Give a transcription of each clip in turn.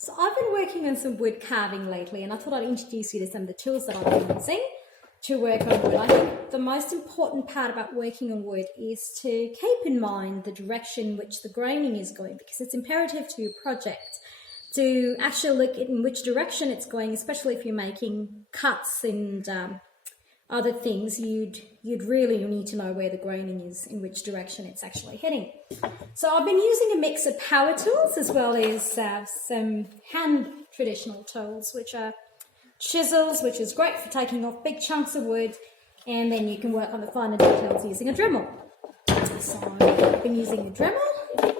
So I've been working on some wood carving lately, and I thought I'd introduce you to some of the tools that I've been using to work on wood. I think the most important part about working on wood is to keep in mind the direction which the graining is going, because it's imperative to your project to actually look in which direction it's going, especially if you're making cuts and other things. You'd really need to know where the graining is, in which direction it's actually heading. So I've been using a mix of power tools as well as some hand traditional tools, which are chisels, which is great for taking off big chunks of wood, and then you can work on the finer details using a Dremel. So I've been using a Dremel,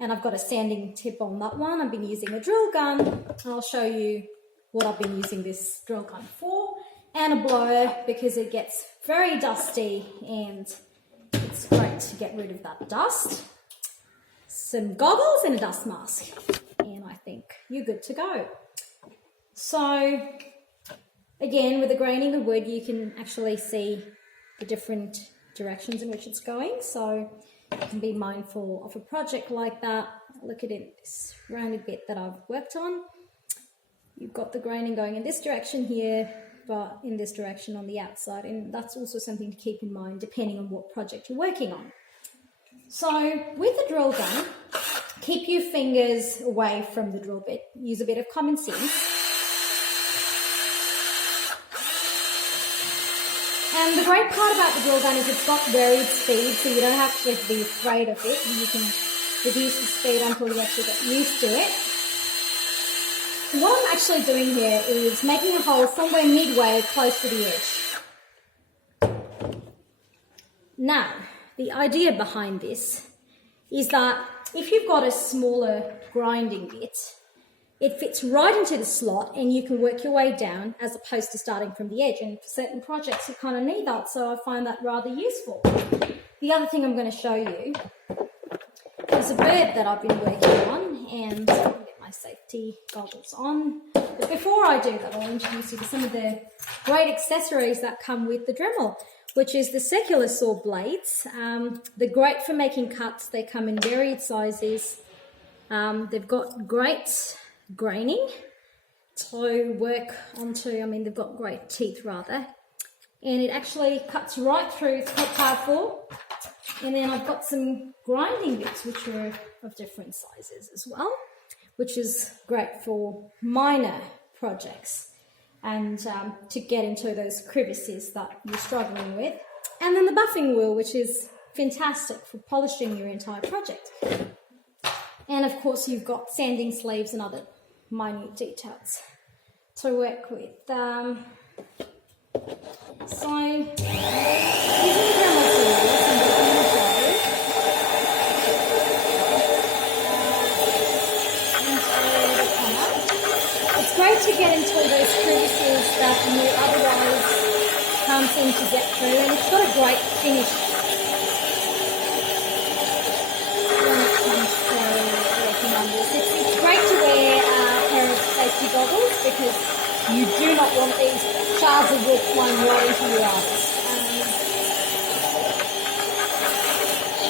and I've got a sanding tip on that one. I've been using a drill gun, and I'll show you what I've been using this drill gun for, and a blower because it gets very dusty and it's great to get rid of that dust. Some goggles and a dust mask, and I think you're good to go. So again, with the graining of wood, you can actually see the different directions in which it's going. So you can be mindful of a project like that. Look at it, this rounded bit that I've worked on. You've got the graining going in this direction here, but in this direction on the outside. And that's also something to keep in mind depending on what project you're working on. So with the drill gun, keep your fingers away from the drill bit. Use a bit of common sense. And the great part about the drill gun is it's got varied speed, so you don't have to be afraid of it. You can reduce the speed until you actually get used to it. What I'm actually doing here is making a hole somewhere midway close to the edge. Now, the idea behind this is that if you've got a smaller grinding bit, it fits right into the slot and you can work your way down as opposed to starting from the edge. And for certain projects, you kind of need that, so I find that rather useful. The other thing I'm going to show you is a bird that I've been working on, and I'll get my safety goggles on. But before I do that, I'll introduce you to some of the great accessories that come with the Dremel, which is the circular saw blades. They're great for making cuts. They come in varied sizes. They've got great graining to work onto. I mean, they've got great teeth rather, and it actually cuts right through. It's quite powerful. And then I've got some grinding bits which are of different sizes as well, which is great for minor projects and to get into those crevices that you're struggling with. And then the buffing wheel, which is fantastic for polishing your entire project. And of course, you've got sanding sleeves and other minute details to work with. So, using the Dremel tools and working with those, into the corner, it's great to get into those crevices that you otherwise can't seem to get through, and it's got a great finish when it comes to working on this. It's great to wear a pair of safety goggles because you do not want these shards of wood flying right into your eyes.